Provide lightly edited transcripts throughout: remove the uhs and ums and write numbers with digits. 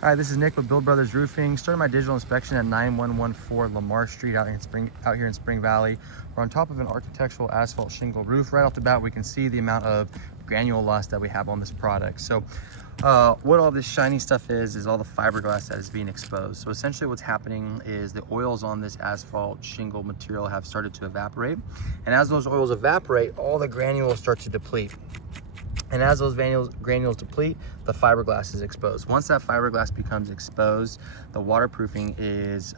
All right, this is Nick with Build Brothers Roofing. Started my digital inspection at 9114 Lamar Street out here in Spring Valley. We're on top of an architectural asphalt shingle roof. Right off the bat, we can see the amount of granule loss that we have on this product. So what all this shiny stuff is all the fiberglass that is being exposed. So essentially what's happening is the oils on this asphalt shingle material have started to evaporate. And as those oils evaporate, all the granules start to deplete. And as those granules deplete, the fiberglass is exposed. Once that fiberglass becomes exposed, the waterproofing is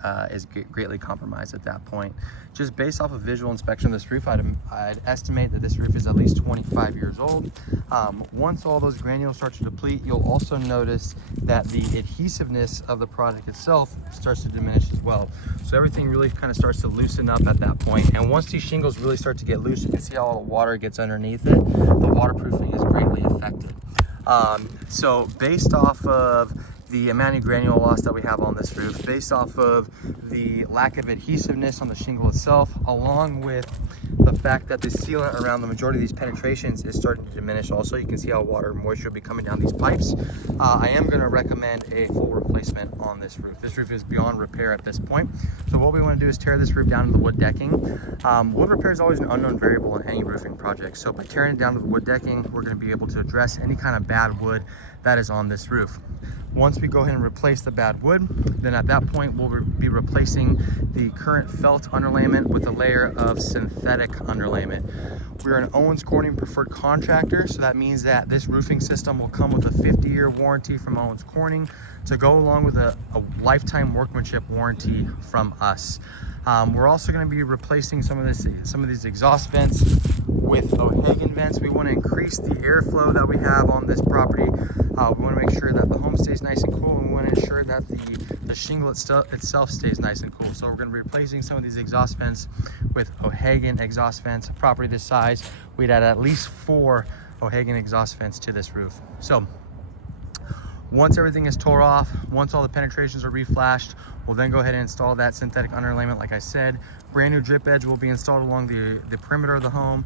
greatly compromised at that point. Just based off of visual inspection of this roof, I'd estimate that this roof is at least 25 years old. Once all those granules start to deplete, you'll also notice that the adhesiveness of the product itself starts to diminish as well. So everything really kind of starts to loosen up at that point. And once these shingles really start to get loose, you can see how all the water gets underneath it. The waterproofing is greatly affected. So based off of the amount of granule loss that we have on this roof, based off of the lack of adhesiveness on the shingle itself, along with the fact that the sealant around the majority of these penetrations is starting to diminish also, you can see how water and moisture will be coming down these pipes. I am going to recommend a full replacement on this roof. This roof is beyond repair at this point. So what we want to do is tear this roof down to the wood decking. Wood repair is always an unknown variable in any roofing project. So by tearing it down to the wood decking, we're going to be able to address any kind of bad wood that is on this roof. Once we go ahead and replace the bad wood, then at that point we'll be replacing the current felt underlayment with a layer of synthetic underlayment. We're an Owens Corning preferred contractor, so that means that this roofing system will come with a 50-year warranty from Owens Corning to go along with a lifetime workmanship warranty from us. We're also going to be replacing some of these exhaust vents with O'Hagan vents. We want to increase the airflow that we have on this property. We want to make sure that the home stays nice and cool, and we want to ensure that the shingle itself stays nice and cool. So we're going to be replacing some of these exhaust vents with O'Hagan exhaust vents. A property this size, we'd add at least 4 O'Hagan exhaust vents to this roof. So once everything is tore off, once all the penetrations are reflashed, we'll then go ahead and install that synthetic underlayment. Like I said, brand new drip edge will be installed along the perimeter of the home.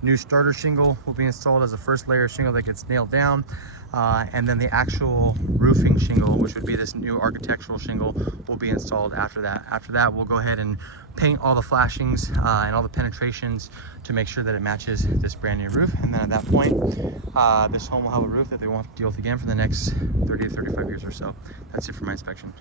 New starter shingle will be installed as a first layer of shingle that gets nailed down. And then the actual roofing shingle, which would be this new architectural shingle, will be installed after that. After that, we'll go ahead and paint all the flashings and all the penetrations to make sure that it matches this brand new roof. And then at that point, this home will have a roof that they won't have to deal with again for the next 30 to 35 years or so. That's it for my inspection.